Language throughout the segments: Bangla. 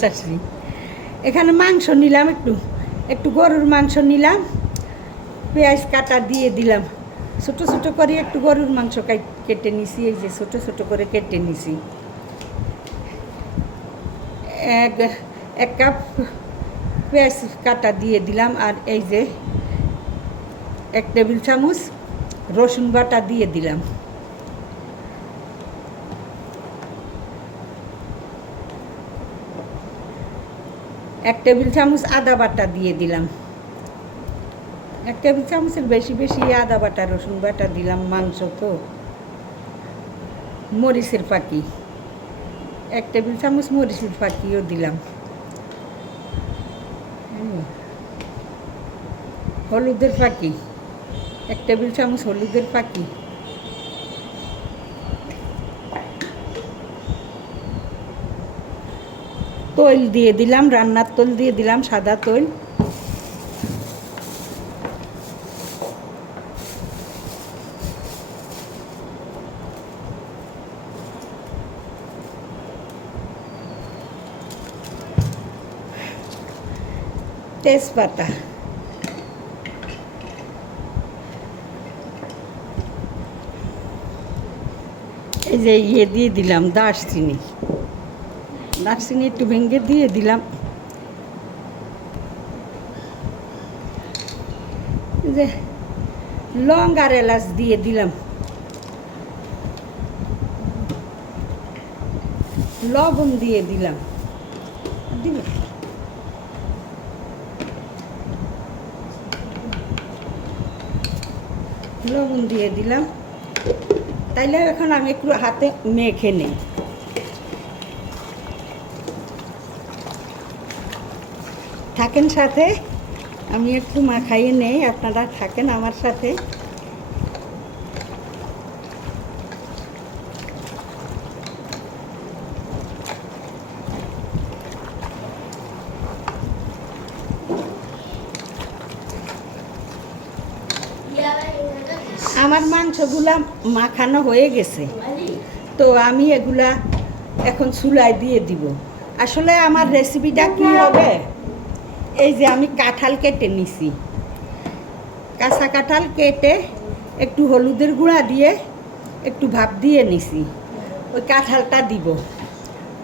চাষি এখানে মাংস নিলাম, একটু একটু গরুর মাংস নিলাম, পেঁয়াজ কাটা দিয়ে দিলাম, ছোটো ছোটো করে একটু গরুর মাংস কেটে নিছি, এই যে ছোটো ছোটো করে কেটে নিছি। এক কাপ পেঁয়াজ কাটা দিয়ে দিলাম, আর এই যে 1 টেবিল চামচ রসুন বাটা দিয়ে দিলাম। এক টেবিল চামচ আদা বাটা দিয়ে দিলাম। 1 টেবিল চামচের বেশি বেশি আদা বাটা রসুন বাটা দিলাম, মাংস তো। মরিচের ফাঁকি 1 টেবিল চামচ মরিচের ফাঁকিও দিলাম। হলুদের ফাঁকি 1 টেবিল চামচ হলুদের ফাঁকি। তৈল দিয়ে দিলাম, রান্নার তৈল দিয়ে দিলাম, সাদা তৈল। তেজপাতা, এই যে দিয়ে দিলাম দারচিনি, দারচিনি একটু ভেঙে দিয়ে দিলাম। এই যে লং আর এলাচ দিয়ে দিলাম। লবণ দিয়ে দিলাম, লবণ দিয়ে দিলাম। তাইলে এখন আমি একটু হাতে মেখে নেই। থাকেন সাথে, আমি একটু মাখাইয়ে নেই, আপনারা থাকেন আমার সাথে। আমার মাংসগুলা মাখানো হয়ে গেছে, তো আমি এগুলা এখন চুলায় দিয়ে দিব। আসলে আমার রেসিপিটা কি হবে, এই যে আমি কাঁঠাল কেটে নিছি, কাঁচা কাঁঠাল কেটে একটু হলুদের গুঁড়া দিয়ে একটু ভাপ দিয়ে নিছি, ওই কাঁঠালটা দিব।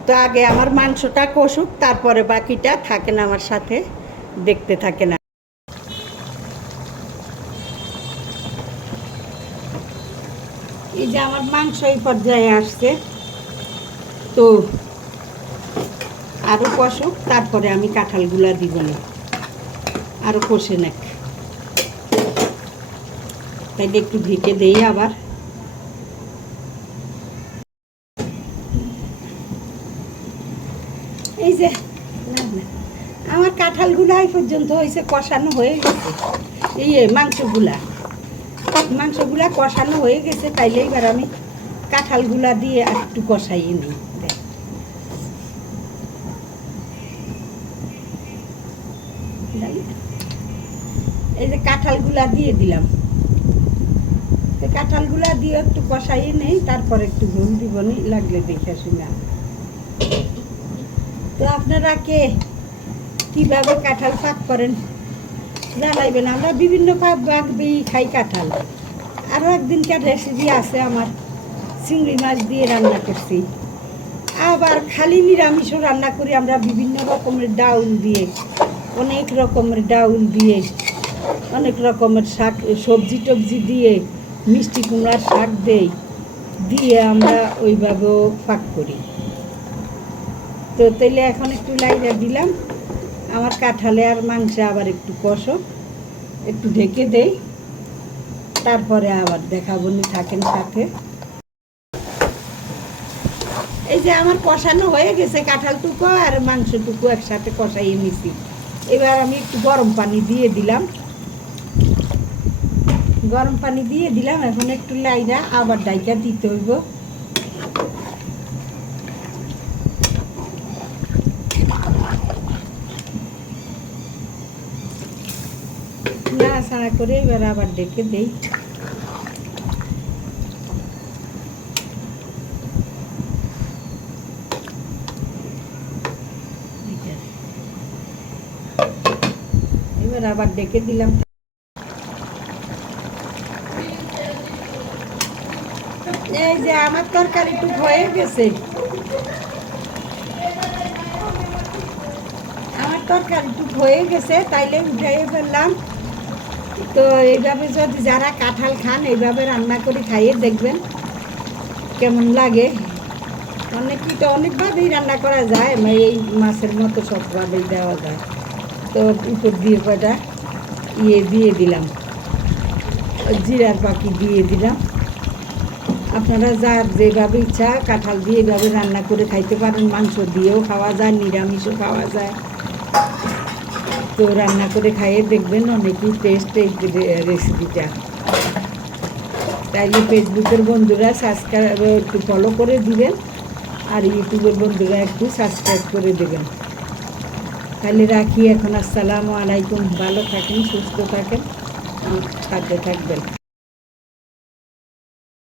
তো আগে আমার মাংসটা কষুক, তারপরে বাকিটা থাকেন আমার সাথে, দেখতে থাকে না। এই যে আমার মাংস এই পর্যায়ে আসছে, তো আরও কষুক, তারপরে আমি কাঁঠালগুলা দিব না, আরও কষে নেক। তাইলে একটু ঢেকে দেই আবার। এই যে আমার কাঁঠালগুলা এই পর্যন্ত হয়েছে, কষানো হয়ে গেছে। এই মাংসগুলা কষানো হয়ে গেছে, তাইলে এবার আমি কাঁঠালগুলা দিয়ে একটু কষাইয়ে নিই। এই যে কাঁঠালগুলা দিয়ে দিলাম, কাঁঠালগুলা দিয়ে একটু কষাইয়ে নেই, তারপর একটু ঝোল দিব, লাগলে দেখে শুনে। তো আপনারা কে কিভাবে কাঁঠাল পাক করেন জানাইবেন। আমরা বিভিন্ন ভাগ খাই কাঁঠাল। আরও একদিনকার রেসিপি আছে আমার, চিংড়ি মাছ দিয়ে রান্না করছি। আবার খালি নিরামিষও রান্না করি আমরা, বিভিন্ন রকমের ডাউল দিয়ে, অনেক রকমের ডাউল দিয়ে, অনেক রকমের শাক সবজি টবজি দিয়ে, মিষ্টি কুমড়ার শাক দিয়ে আমরা ওইভাবেও পাক করি। তো তাইলে এখন একটু লাইরা দিলাম, আমার কাঁঠালে আর মাংস আবার একটু কষো, একটু ঢেকে দেই, তারপরে আবার দেখাবো, থাকেন সাথে। এই যে আমার কষানো হয়ে গেছে, কাঁঠালটুকু আর মাংসটুকু একসাথে কষাইয়ে নিছি। এবার আমি একটু গরম পানি দিয়ে দিলাম, এখন একটু লাইরা আবার ডাইকা দিতে হইব। নাড়াচাড়া করে এবার আবার ডেকে দেই। এবার আবার ডেকে দিলাম। এই যে আমার তরকারি একটু হয়ে গেছে, আমার তরকারি একটু হয়ে গেছে, তাইলে উঠাই ফেললাম। তো এইভাবে যদি যারা কাঁঠাল খান এইভাবে রান্না করে খাইয়ে দেখবেন কেমন লাগে। অনেকই তো অনেকভাবেই রান্না করা যায়, এই মাছের মতো সবভাবেই দেওয়া যায়। তো উপর দিয়ে কয়টা দিয়ে দিলাম, জিরার পাখি দিয়ে দিলাম। আপনারা যার যেভাবে ইচ্ছা কাঁঠাল দিয়ে এভাবে রান্না করে খাইতে পারেন, মাংস দিয়েও খাওয়া যায়, নিরামিষও খাওয়া যায়। তো রান্না করে খাইয়ে দেখবেন, অনেকই টেস্ট এই রেসিপিটা। তাইলে ফেসবুকের বন্ধুরা সাবস্ক্রাইব একটু ফলো করে দিবেন, আর ইউটিউবের বন্ধুরা একটু সাবস্ক্রাইব করে দেবেন। তাহলে রাখি এখন। আসসালামু আলাইকুম। ভালো থাকেন, সুস্থ থাকেন, সাথে থাকবেন।